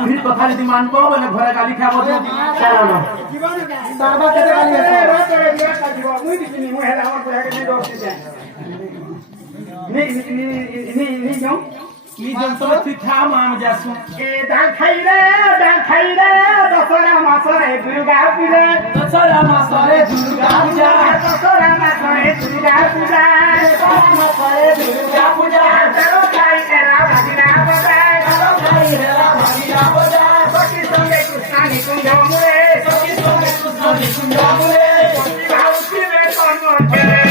বুঢ়ীৰ কথা যদি মানব মানে ঘৰে গালি খাব দশরা মাসরে দুর্গা পূজা দশরা মাসরে দুর্গা পূজা দশরা মাসরে দুর্গা পূজা মাসরে দুর্গা পূজা তেরো খাই এরা ভাগিনা বাজায় তেরো খাই এরা ভাগিনা বাজায় সখী সঙ্গে কৃষ্ণ নিকুঞ্জ মুরে সখী সঙ্গে কৃষ্ণ নিকুঞ্জ মুরে ভাউছিবে কর্মরে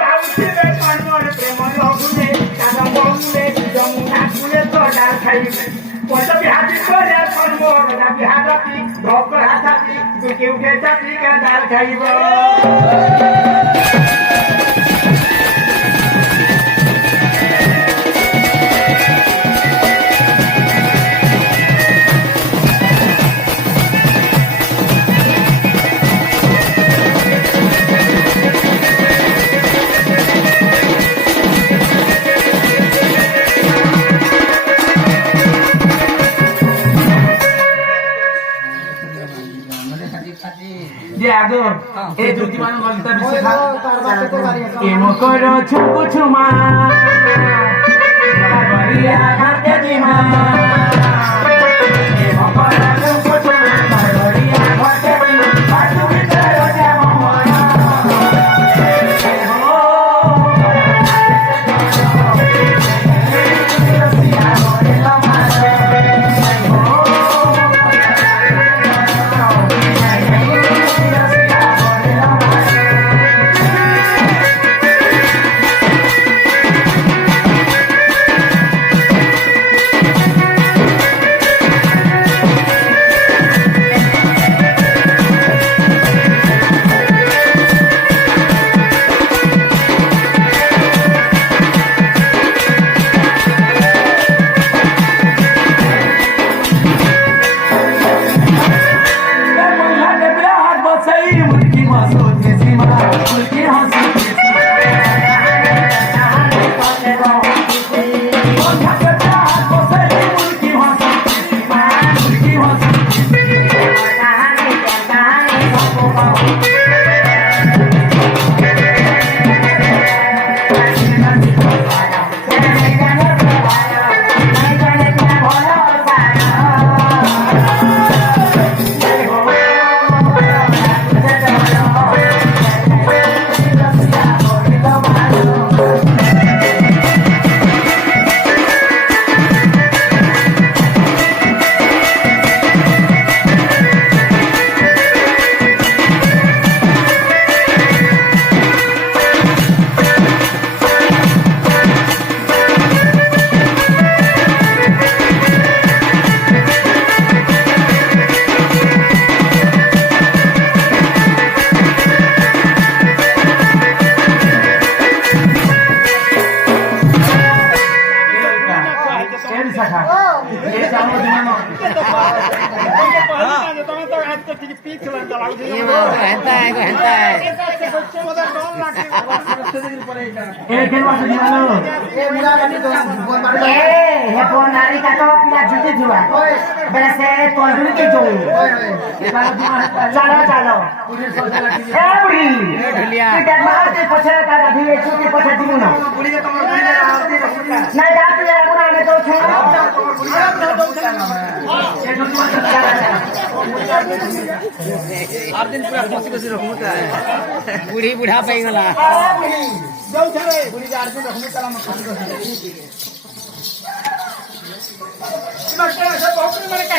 ভাউছিবে কর্মরে প্রেম লগুনে কাদম্ব মুরে যমুনা কুলে তো ডাল খাইবে পয়সা বিহাতি করে কর্ম বিহাতি ভক্ত হাতি দুটি উঠে চাকরি ডাল খাইব এই দুটি মানুষ বলতে বেশি কেমন করো ছুকু ছুমা বাড়িয়া ঘাটে দিমা কেমন করো ছুকু ছুমা বাড়িয়া ঘাটে দিমা বাটু ভিতরে যাব মনা केड़ी शाखा ये जामो दिमानो ତମେ ତ ହାତ ଟିକେ ପିକ୍ ଲାଗୁ ହେନ୍ତା ହେ ए केवा दिमानो ए मुला गाड़ी तो बोल मार ए हे पोनारी का तो पिला जुटी जुआ बड़े से तोलुल के जो चलो चलो ए बुढ़ी ते मार के पछे का गाधी में छुटी पछे दिमु ना बुढ़ी के तमर बुढ़ी नहीं रात ले गुना में तो छे आठ दिन पूरा खुशी खुशी रखू बुढ़ी बुढ़ा पाई गला जाऊ छे बुढ़ी के 8 दिन रखू ताला में खाली कर इमर के सब बहुत मारे के